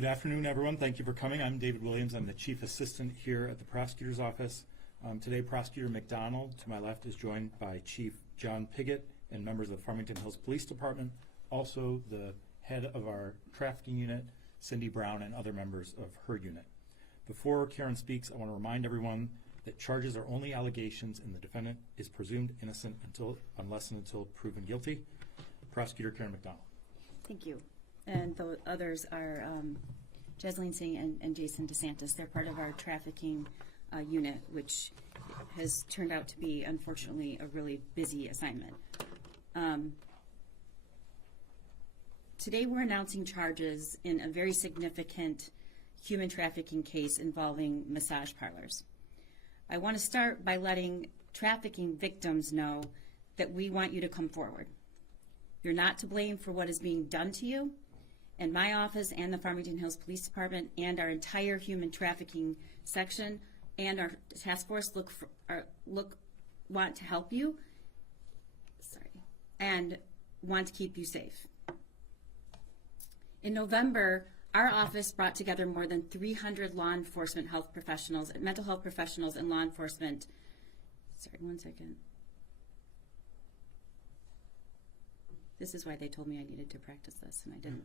Good afternoon, everyone. Thank you for coming. I'm David Williams. I'm the Chief Assistant here at the Prosecutor's Office. Today, Prosecutor McDonald, to my left, is joined by Chief John Piggott and members of the Farmington Hills Police Department, also the head of our trafficking unit, Cindy Brown, and other members of her unit. Before Karen speaks, I want to remind everyone that charges are only allegations and the defendant is presumed innocent unless and until proven guilty. Prosecutor Karen McDonald. Thank you. And the others are Jasleen Singh and Jason DeSantis. They're part of our trafficking unit, which has turned out to be, unfortunately, a really busy assignment. Today we're announcing charges in a very significant human trafficking case involving massage parlors. I want to start by letting trafficking victims know that we want you to come forward. You're not to blame for what is being done to you, and my office and the Farmington Hills Police Department and our entire human trafficking section and our task force want to help you, and want to keep you safe. In November, our office brought together more than 300 law enforcement health professionals, mental health professionals, and law enforcement. Sorry, one second. This is why they told me I needed to practice this, and I didn't.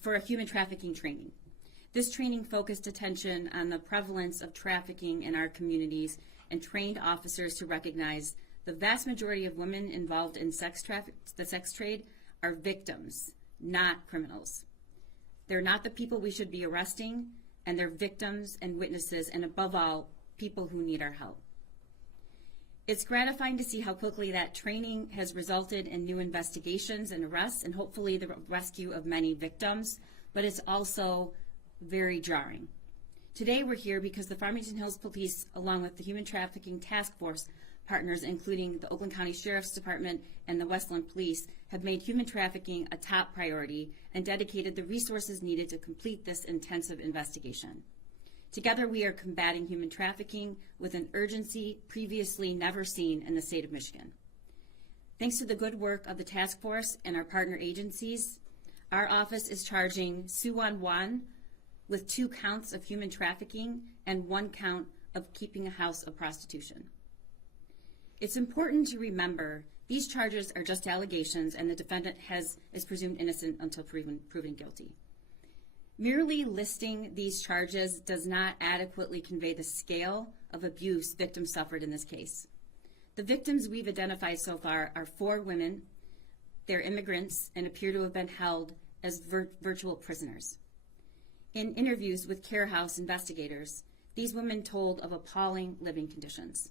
For a human trafficking training. This training focused attention on the prevalence of trafficking in our communities and trained officers to recognize the vast majority of women involved in the sex trade are victims, not criminals. They're not the people we should be arresting, and they're victims and witnesses, and above all, people who need our help. It's gratifying to see how quickly that training has resulted in new investigations and arrests, and hopefully the rescue of many victims, but it's also very jarring. Today we're here because the Farmington Hills Police, along with the Human Trafficking Task Force partners, including the Oakland County Sheriff's Department and the Westland Police, have made human trafficking a top priority and dedicated the resources needed to complete this intensive investigation. Together, we are combating human trafficking with an urgency previously never seen in the state of Michigan. Thanks to the good work of the task force and our partner agencies, our office is charging Suwon Wan with 2 counts of human trafficking and 1 count of keeping a house of prostitution. It's important to remember these charges are just allegations, and the defendant is presumed innocent until proven guilty. Merely listing these charges does not adequately convey the scale of abuse victims suffered in this case. The victims we've identified so far are 4 women. They're immigrants and appear to have been held as virtual prisoners. In interviews with Care House investigators, these women told of appalling living conditions.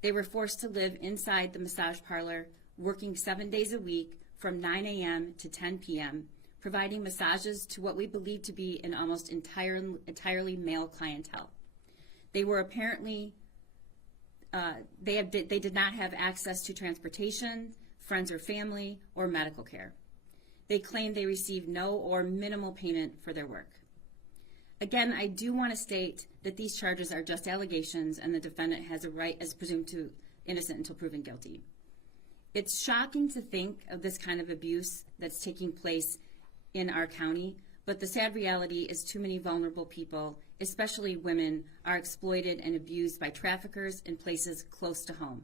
They were forced to live inside the massage parlor, working 7 days a week from 9 a.m. to 10 p.m., providing massages to what we believe to be an almost entirely male clientele. They were apparently, they did not have access to transportation, friends or family, or medical care. They claimed they received no or minimal payment for their work. Again, I do want to state that these charges are just allegations, and the defendant has a right as presumed to innocent until proven guilty. It's shocking to think of this kind of abuse that's taking place in our county, but the sad reality is too many vulnerable people, especially women, are exploited and abused by traffickers in places close to home.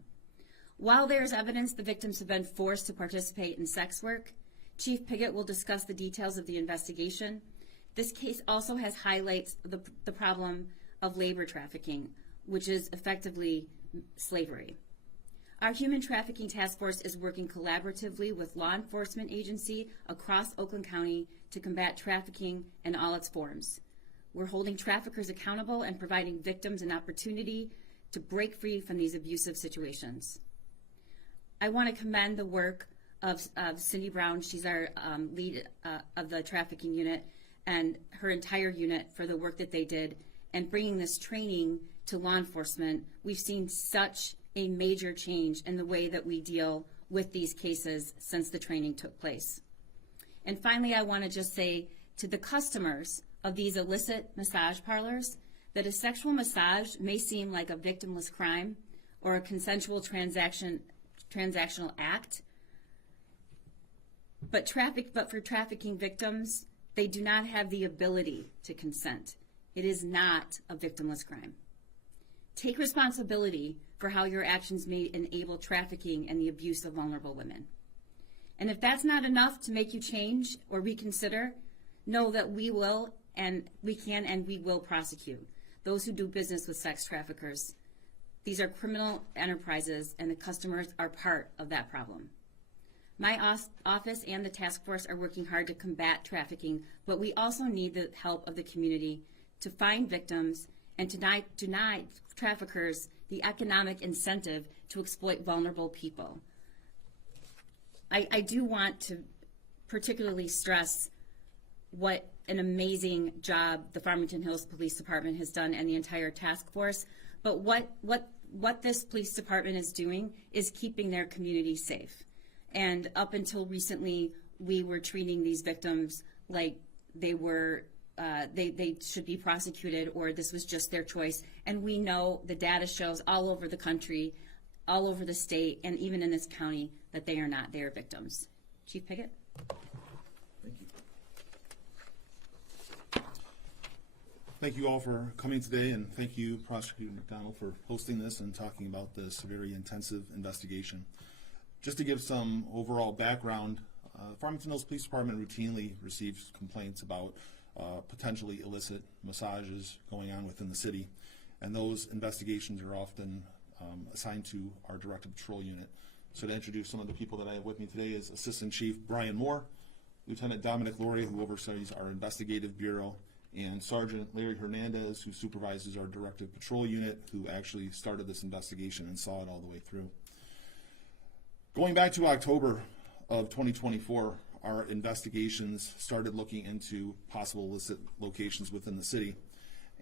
While there is evidence the victims have been forced to participate in sex work, Chief Piggott will discuss the details of the investigation. This case also highlights the problem of labor trafficking, which is effectively slavery. Our Human Trafficking Task Force is working collaboratively with law enforcement agencies across Oakland County to combat trafficking in all its forms. We're holding traffickers accountable and providing victims an opportunity to break free from these abusive situations. I want to commend the work of Cindy Brown. She's our lead of the trafficking unit, and her entire unit for the work that they did and bringing this training to law enforcement. We've seen such a major change in the way that we deal with these cases since the training took place. And finally, I want to just say to the customers of these illicit massage parlors that a sexual massage may seem like a victimless crime or a consensual transactional act. But for trafficking victims, they do not have the ability to consent. It is not a victimless crime. Take responsibility for how your actions may enable trafficking and the abuse of vulnerable women. And if that's not enough to make you change or reconsider, know that we will and we will prosecute those who do business with sex traffickers. These are criminal enterprises, and the customers are part of that problem. My office and the task force are working hard to combat trafficking, but we also need the help of the community to find victims and to deny traffickers the economic incentive to exploit vulnerable people. I do want to particularly stress what an amazing job the Farmington Hills Police Department has done and the entire task force. But what this police department is doing is keeping their community safe. And up until recently, we were treating these victims like they were they should be prosecuted, or this was just their choice. And we know the data shows all over the country, all over the state, and even in this county that they are not. They are victims. Chief Piggott? Thank you. Thank you all for coming today, and thank you, Prosecutor McDonald, for hosting this and talking about this very intensive investigation. Just to give some overall background, Farmington Hills Police Department routinely receives complaints about potentially illicit massages going on within the city, and those investigations are often assigned to our Directed Patrol Unit. So to introduce some of the people that I have with me today is Assistant Chief Brian Moore, Lieutenant Dominic Laurie, who oversees our Investigative Bureau, and Sergeant Larry Hernandez, who supervises our Directed Patrol Unit, who actually started this investigation and saw it all the way through. Going back to October of 2024, our investigations started looking into possible illicit locations within the city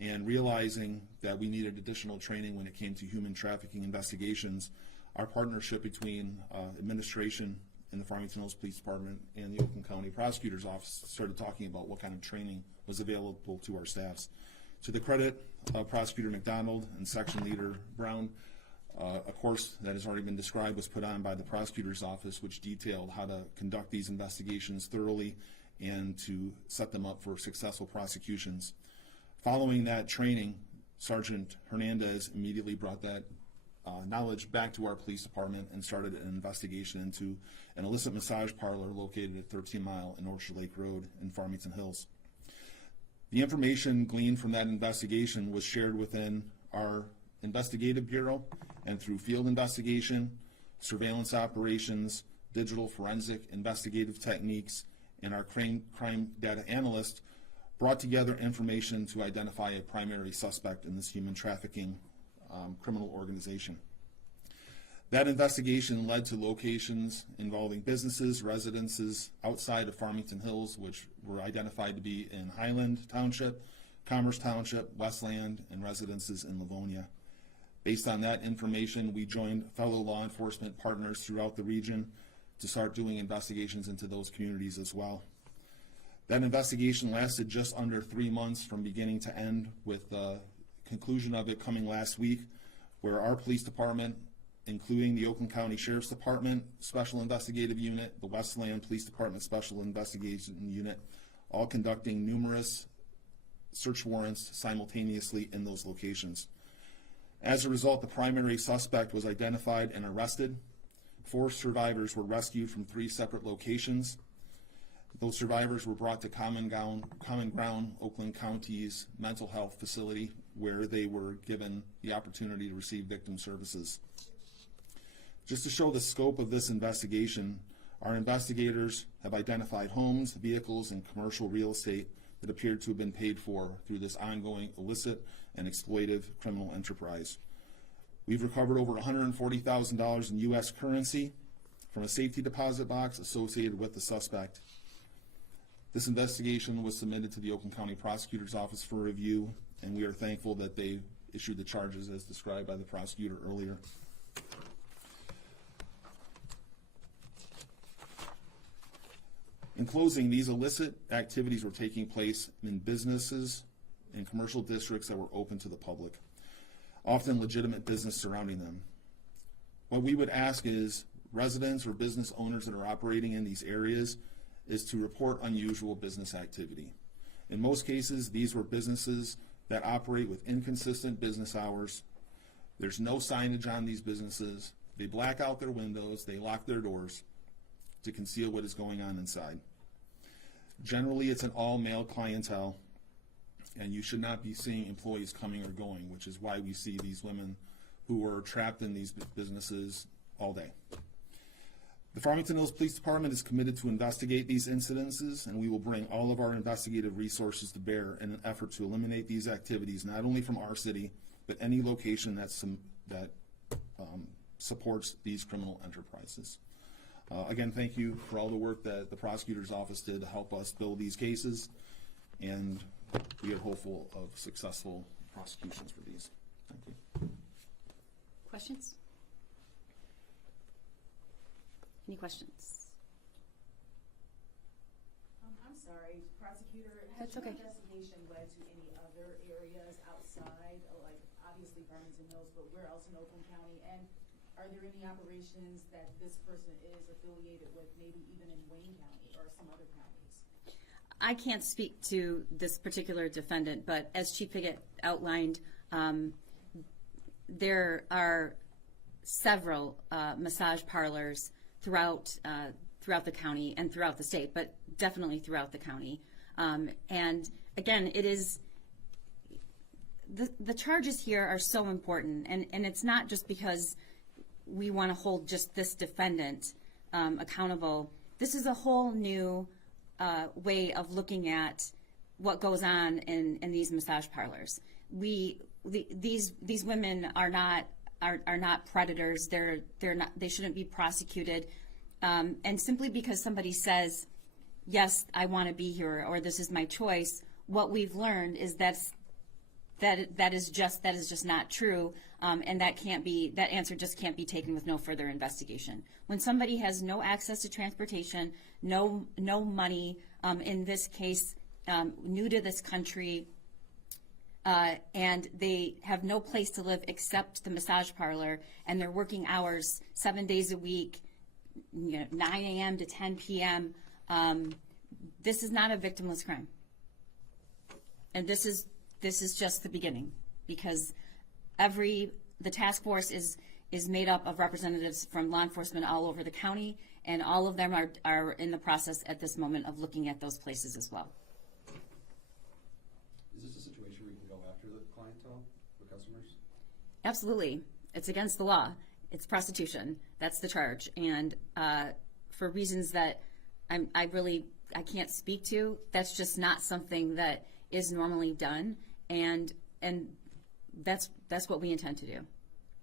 and realizing that we needed additional training when it came to human trafficking investigations. Our partnership between administration in the Farmington Hills Police Department and the Oakland County Prosecutor's Office started talking about what kind of training was available to our staffs. To the credit of Prosecutor McDonald and Section Leader Brown, a course that has already been described was put on by the Prosecutor's Office, which detailed how to conduct these investigations thoroughly and to set them up for successful prosecutions. Following that training, Sergeant Hernandez immediately brought that knowledge back to our police department and started an investigation into an illicit massage parlor located at 13 Mile and Orchard Lake Road in Farmington Hills. The information gleaned from that investigation was shared within our Investigative Bureau and through field investigation, surveillance operations, digital forensic investigative techniques, and our crime data analyst brought together information to identify a primary suspect in this human trafficking criminal organization. That investigation led to locations involving businesses, residences outside of Farmington Hills, which were identified to be in Highland Township, Commerce Township, Westland, and residences in Livonia. Based on that information, we joined fellow law enforcement partners throughout the region to start doing investigations into those communities as well. That investigation lasted just under 3 months from beginning to end, with the conclusion of it coming last week, where our police department, including the Oakland County Sheriff's Department Special Investigative Unit, the Westland Police Department Special Investigation Unit, all conducting numerous search warrants simultaneously in those locations. As a result, the primary suspect was identified and arrested. 4 survivors were rescued from 3 separate locations. Those survivors were brought to Common Ground, Oakland County's mental health facility, where they were given the opportunity to receive victim services. Just to show the scope of this investigation, our investigators have identified homes, vehicles, and commercial real estate that appeared to have been paid for through this ongoing illicit and exploitive criminal enterprise. We've recovered over $140,000 in U.S. currency from a safety deposit box associated with the suspect. This investigation was submitted to the Oakland County Prosecutor's Office for review, and we are thankful that they issued the charges as described by the prosecutor earlier. In closing, these illicit activities were taking place in businesses and commercial districts that were open to the public, often legitimate business surrounding them. What we would ask is residents or business owners that are operating in these areas is to report unusual business activity. In most cases, these were businesses that operate with inconsistent business hours. There's no signage on these businesses. They black out their windows, they lock their doors to conceal what is going on inside. Generally, it's an all-male clientele, and you should not be seeing employees coming or going, which is why we see these women who are trapped in these businesses all day. The Farmington Hills Police Department is committed to investigate these incidences, and we will bring all of our investigative resources to bear in an effort to eliminate these activities, not only from our city, but any location that supports these criminal enterprises. Again, thank you for all the work that the prosecutor's office did to help us build these cases, and we are hopeful of successful prosecutions for these. Thank you. Questions? Any questions? I'm sorry, prosecutor, has That's your okay. investigation led to any other areas outside, like obviously Farmington Hills, but where else in Oakland County? And are there any operations that this person is affiliated with, maybe even in Wayne County or some other counties? I can't speak to this particular defendant, but as Chief Piggott outlined, there are several massage parlors throughout the county and throughout the state, but definitely throughout the county. And again, it is the charges here are so important, and it's not just because we want to hold just this defendant accountable. This is a whole new way of looking at what goes on in these massage parlors. These women are not predators. They shouldn't be prosecuted. And simply because somebody says, yes, I want to be here, or this is my choice, what we've learned is that is just not true, and that answer just can't be taken with no further investigation. When somebody has no access to transportation, no money, in this case, new to this country, and they have no place to live except the massage parlor, and they're working hours 7 days a week, 9 a.m. to 10 p.m. This is not a victimless crime, and this is just the beginning, because the task force is made up of representatives from law enforcement all over the county, and all of them are in the process at this moment of looking at those places as well. Is this a situation where you can go after the clientele, the customers? Absolutely. It's against the law. It's prostitution. That's the charge. And for reasons that I can't speak to, that's just not something that is normally done. And that's what we intend to do.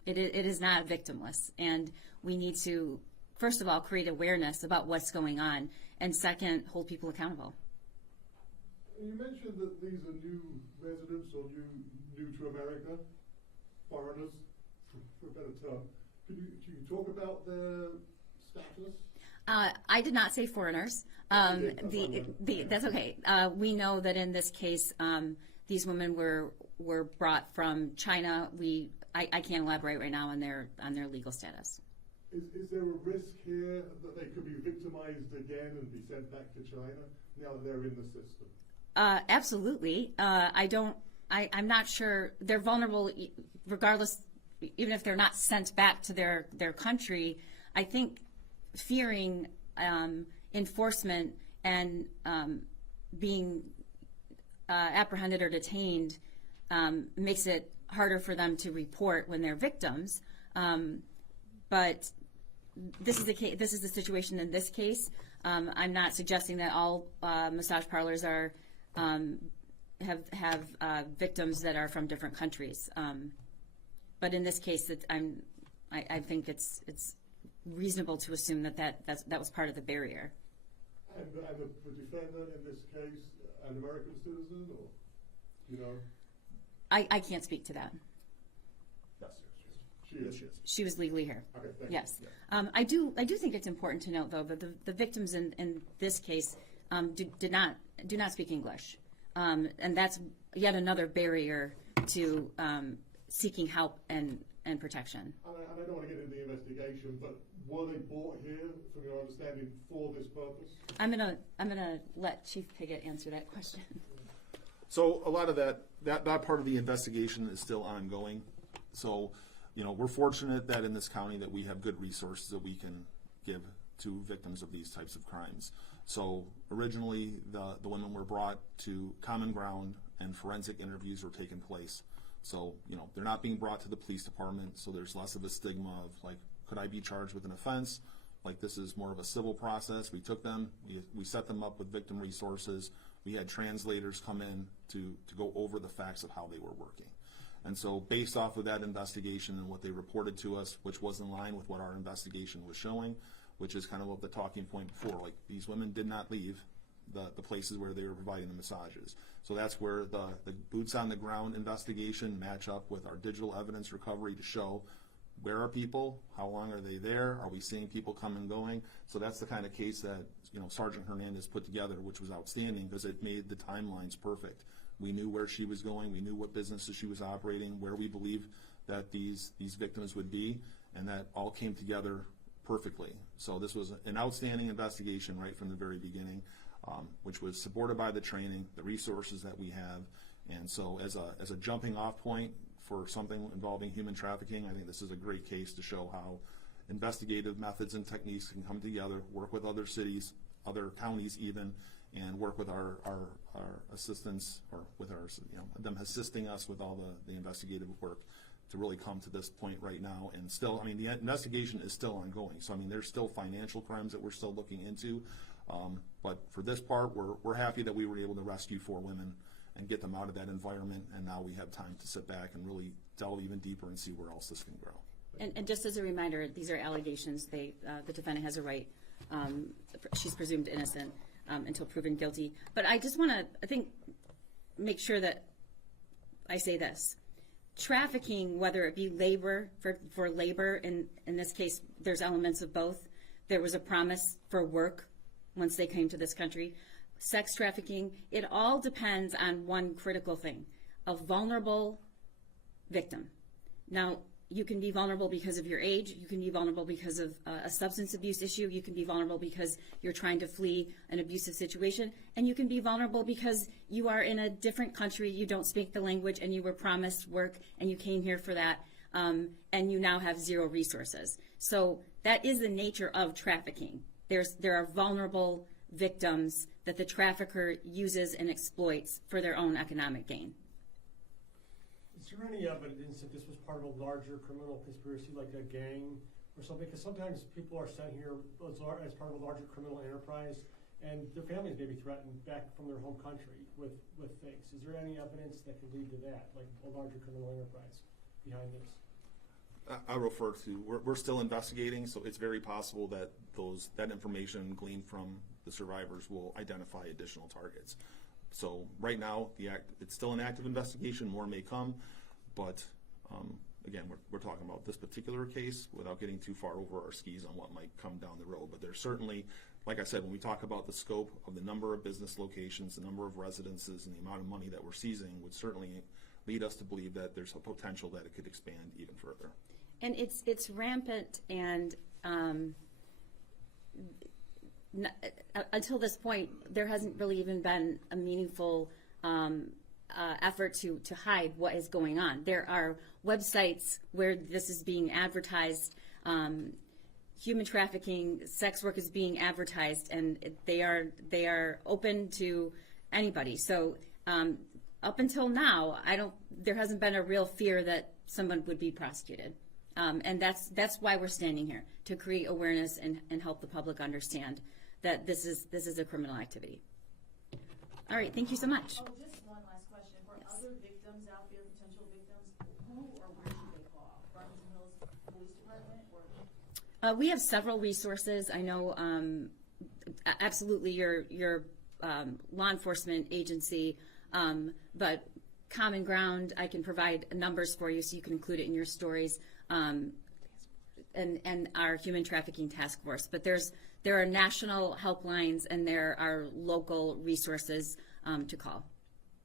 It is not victimless. And we need to, first of all, create awareness about what's going on. And second, hold people accountable. You mentioned that these are new residents or new to America, foreigners, for a better term. Can you talk about their status? I did not say foreigners. That's okay. We know that in this case, these women were brought from China. I can't elaborate right now on their legal status. Is there a risk here that they could be victimized again and be sent back to China now that they're in the system? Absolutely. I'm not sure. They're vulnerable regardless, even if they're not sent back to their country. I think fearing enforcement and being apprehended or detained makes it harder for them to report when they're victims. But this is the situation in this case. I'm not suggesting that all massage parlors have victims that are from different countries. But in this case, I think it's reasonable to assume that was part of the barrier. And the defendant in this case, an American citizen, or I can't speak to that. Yes, she is. She was legally here. Okay, thank Yes. you. I do think it's important to note, though, that the victims in this case do not speak English, and that's yet another barrier to seeking help and protection. And I don't want to get into the investigation, but were they brought here, from your understanding, for this purpose? I'm gonna let Chief Piggott answer that question. So a lot of that part of the investigation is still ongoing. So, you know, we're fortunate that in this county that we have good resources that we can give to victims of these types of crimes. So originally, the women were brought to Common Ground and forensic interviews were taking place. So, you know, they're not being brought to the police department, so there's less of a stigma of like, could I be charged with an offense? Like, this is more of a civil process. We took them, we set them up with victim resources. We had translators come in to go over the facts of how they were working. And so based off of that investigation and what they reported to us, which was in line with what our investigation was showing, which is kind of what the talking point before, like these women did not leave the places where they were providing the massages. So that's where the boots on the ground investigation match up with our digital evidence recovery to show where are people, how long are they there, are we seeing people come and going. So that's the kind of case that, you know, Sergeant Hernandez put together, which was outstanding because it made the timelines perfect. We knew where she was going, we knew what businesses she was operating, where we believe that these victims would be, and that all came together perfectly. So this was an outstanding investigation right from the very beginning, which was supported by the training, the resources that we have. And so as a jumping off point for something involving human trafficking, I think this is a great case to show how investigative methods and techniques can come together, work with other cities, other counties even, and work with our assistants, or with our, you know, them assisting us with all the investigative work to really come to this point right now. And still, I mean, the investigation is still ongoing. So, I mean, there's still financial crimes that we're still looking into. But for this part, we're happy that we were able to rescue 4 women and get them out of that environment. And now we have time to sit back and really delve even deeper and see where else this can grow. And just as a reminder, these are allegations. The defendant has a right. She's presumed innocent until proven guilty. But I just want to, I think, make sure that I say this. Trafficking, whether it be labor, for labor, in this case, there's elements of both. There was a promise for work once they came to this country. Sex trafficking, it all depends on one critical thing, a vulnerable victim. Now, you can be vulnerable because of your age, you can be vulnerable because of a substance abuse issue, you can be vulnerable because you're trying to flee an abusive situation, and you can be vulnerable because you are in a different country, you don't speak the language, and you were promised work, and you came here for that, and you now have zero resources. So that is the nature of trafficking. There are vulnerable victims that the trafficker uses and exploits for their own economic gain. Is there any evidence that this was part of a larger criminal conspiracy, like a gang or something? Because sometimes people are sent here as part of a larger criminal enterprise, and their families may be threatened back from their home country with things. Is there any evidence that could lead to that, like a larger criminal enterprise behind this? I refer to, we're still investigating, so it's very possible that that information gleaned from the survivors will identify additional targets. So right now, it's still an active investigation. More may come, but again, we're talking about this particular case without getting too far over our skis on what might come down the road. But there's certainly, like I said, when we talk about the scope of the number of business locations, the number of residences, and the amount of money that we're seizing would certainly lead us to believe that there's a potential that it could expand even further. And it's rampant, and until this point, there hasn't really even been a meaningful effort to hide what is going on. There are websites where this is being advertised. Human trafficking, sex work is being advertised, and they are open to anybody. So up until now, there hasn't been a real fear that someone would be prosecuted. And that's why we're standing here, to create awareness and help the public understand that this is a criminal activity. All right, thank you so much. Oh, just one last question. For other victims out there, potential victims, who or where should they call? Farmington Hills Police Department, or? We have several resources. I know absolutely your law enforcement agency, but Common Ground, I can provide numbers for you so you can include it in your stories, and our human trafficking task force. But there are national helplines and there are local resources to call.